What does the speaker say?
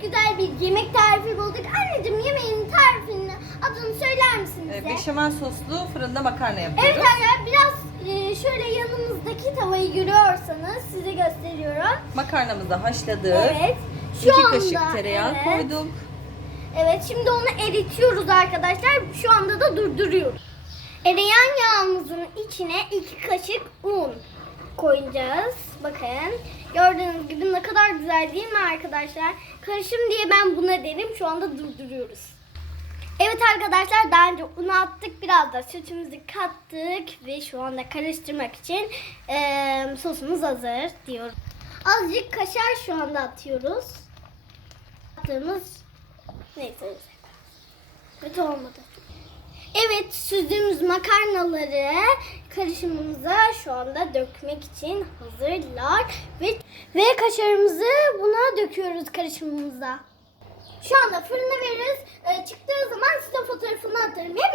çok güzel bir yemek tarifi bulduk. Anneciğim yemeğin tarifini adını söyler misin bize? Ee, beşamel soslu fırında makarna yapıyoruz. Evet arkadaşlar biraz e, şöyle yanımızdaki tavayı görüyorsanız size gösteriyorum. Makarnamızı haşladık. Evet. Şu İki anda, kaşık tereyağı evet. koyduk. Evet şimdi onu eritiyoruz arkadaşlar. Şu anda da durduruyoruz. Eriyen yağımızın içine iki kaşık un koyacağız. Bakın. Gördüğünüz gibi ne kadar güzel değil mi arkadaşlar? Karışım diye ben buna derim. Şu anda durduruyoruz. Evet arkadaşlar daha önce unu attık. Biraz da sütümüzü kattık. Ve şu anda karıştırmak için eee, sosumuz hazır diyoruz. Azıcık kaşar şu anda atıyoruz. Attığımız neyse. Kötü olmadı. Evet süzdüğümüz makarnaları karışımımıza şu anda dökmek için hazırlar. Ve, ve kaşarımızı buna döküyoruz karışımımıza. Şu anda fırına veririz. Ee, çıktığı zaman size fotoğrafını atarım. Hep